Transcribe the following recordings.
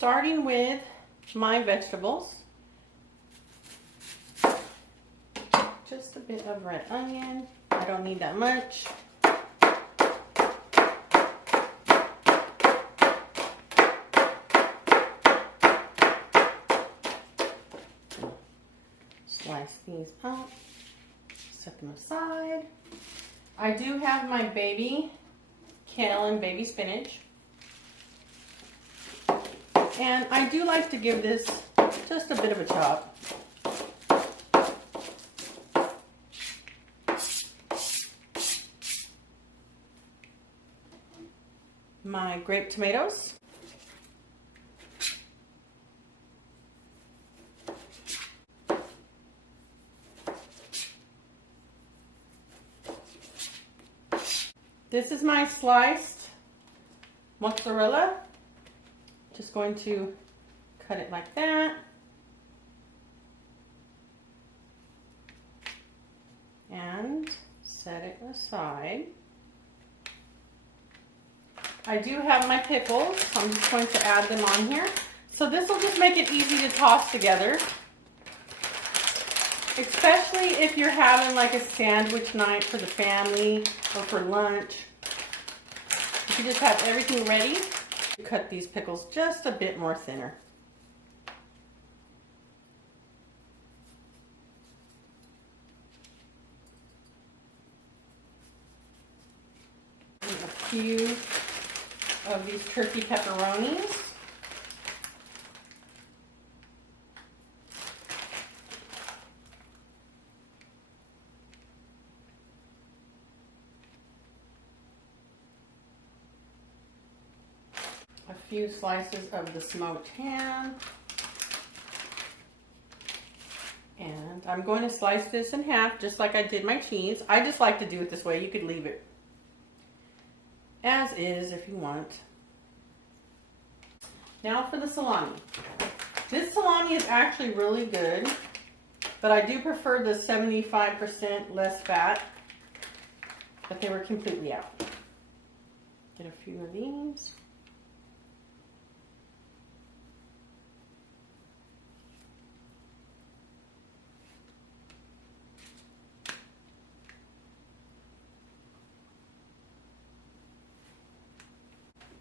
starting with my vegetables. Just a bit of red onion. I don't need that much. Slice these up, set them aside. I do have my baby kale and baby spinach. And I do like to give this just a bit of a chop. My grape tomatoes. This is my sliced mozzarella. Just going to cut it like that. And set it aside. I do have my pickles, so I'm just going to add them on here. So this will just make it easy to toss together. Especially if you're having like a sandwich night for the family or for lunch. If you just have everything ready, cut these pickles just a bit more thinner. And a few of these turkey pepperonis. A few slices of the smoked ham. And I'm going to slice this in half just like I did my cheese. I just like to do it this way. You could leave it as is if you want. Now for the salami. This salami is actually really good, but I do prefer the 75% less fat, but they were completely out. Get a few of these.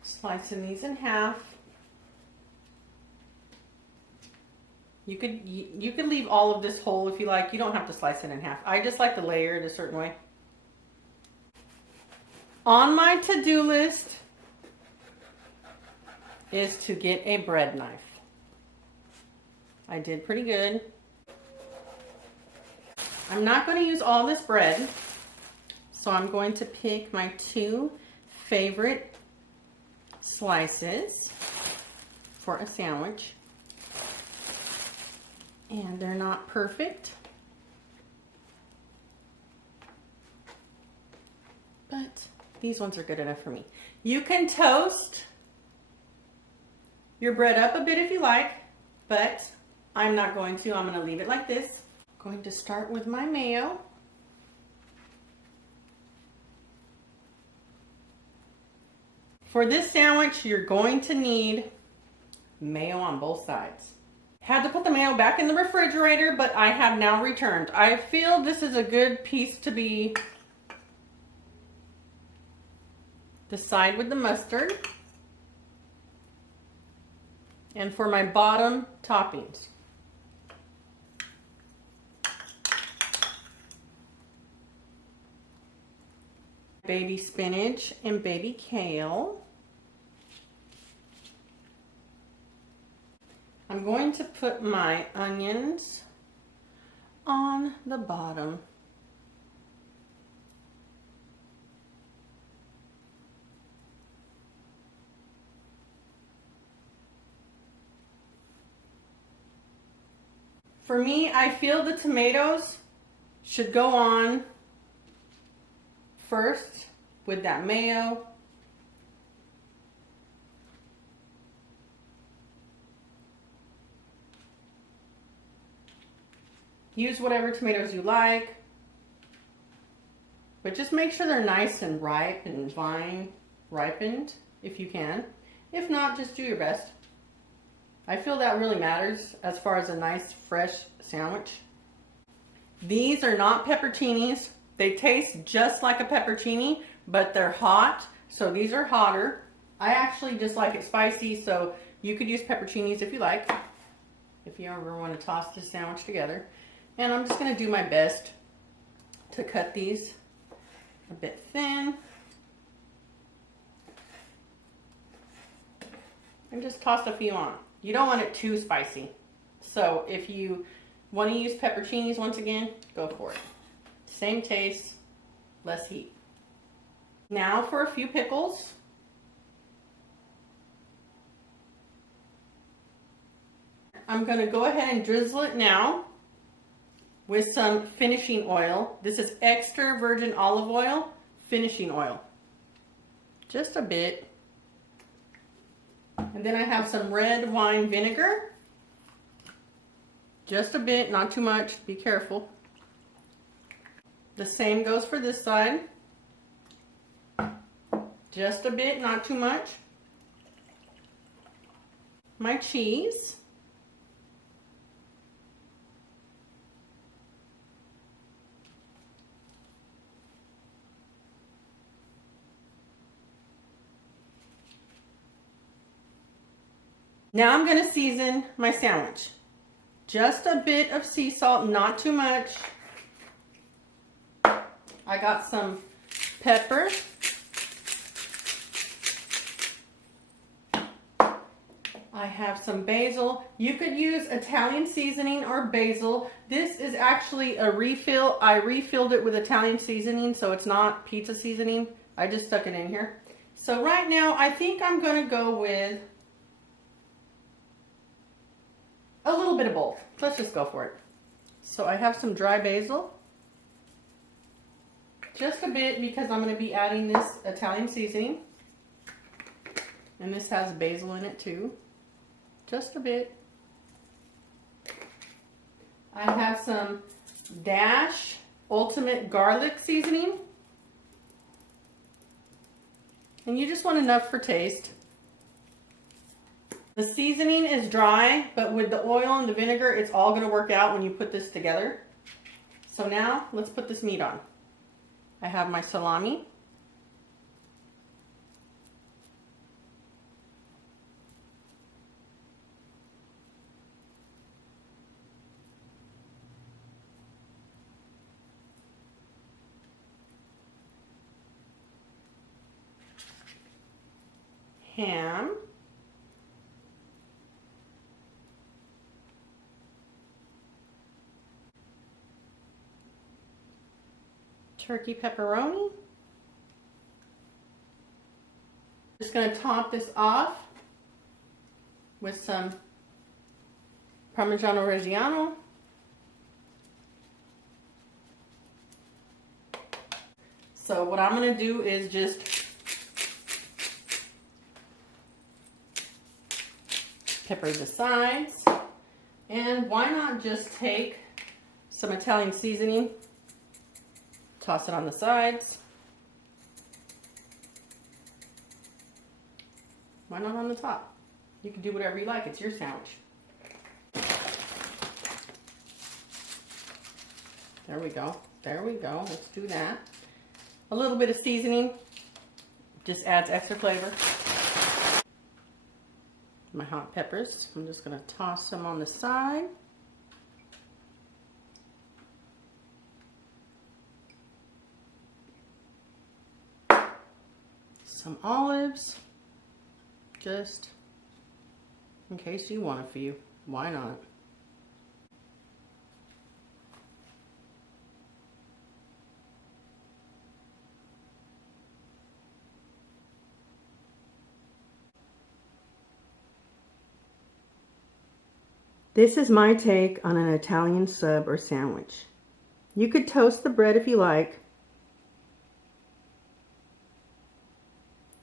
Slicing these in half. You could leave all of this whole if you like. You don't have to slice it in half. I just like to layer it a certain way. On my to-do list is to get a bread knife. I did pretty good. I'm not going to use all this bread, so I'm going to pick my two favorite slices for a sandwich. And they're not perfect, but these ones are good enough for me. You can toast your bread up a bit if you like, but I'm not going to. I'm going to leave it like this. I'm going to start with my mayo. For this sandwich, you're going to need mayo on both sides. Had to put the mayo back in the refrigerator, but I have now returned. I feel this is a good piece to be the side with the mustard. And for my bottom toppings. Baby spinach and baby kale. I'm going to put my onions on the bottom. For me, I feel the tomatoes should go on first with that mayo. Use whatever tomatoes you like, but just make sure they're nice and ripe and vine ripened if you can. If not, just do your best. I feel that really matters as far as a nice fresh sandwich. These are not pepperoncinis. They taste just like a pepperoni, but they're hot. So these are hotter. I actually just like it spicy, so you could use pepperoncinis if you like, if you ever want to toss this sandwich together. And I'm just going to do my best to cut these a bit thin. And just toss a few on. You don't want it too spicy. So if you want to use pepperoncinis once again, go for it. Same taste, less heat. Now for a few pickles. I'm going to go ahead and drizzle it now with some finishing oil. This is extra virgin olive oil, finishing oil. Just a bit. And then I have some red wine vinegar. Just a bit, not too much, be careful. The same goes for this side. Just a bit, not too much. My cheese. Now I'm going to season my sandwich. Just a bit of sea salt, not too much. I got some pepper. I have some basil. You could use Italian seasoning or basil. This is actually a refill. I refilled it with Italian seasoning, so it's not pizza seasoning. I just stuck it in here. So right now, I think I'm going to go with a little bit of both. Let's just go for it. So I have some dry basil. Just a bit because I'm going to be adding this Italian seasoning. And this has basil in it too. Just a bit. I have some Dash Ultimate Garlic Seasoning. And you just want enough for taste. The seasoning is dry, but with the oil and the vinegar, it's all going to work out when you put this together. So now, let's put this meat on. I have my salami. Ham. Turkey pepperoni. Just going to top this off with some Parmesan Reggiano. So what I'm going to do is just pepper the sides. And why not just take some Italian seasoning, toss it on the sides. Why not on the top? You can do whatever you like. It's your sandwich. There we go. There we go. Let's do that. A little bit of seasoning just adds extra flavor. My hot peppers. I'm just going to toss some on the side. Some olives, just in case you want a few. Why not? This is my take on an Italian sub or sandwich. You could toast the bread if you like.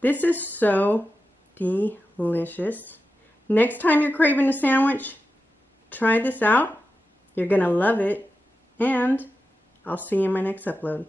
This is so delicious. Next time you're craving a sandwich, try this out. You're gonna love it. And I'll see you in my next upload.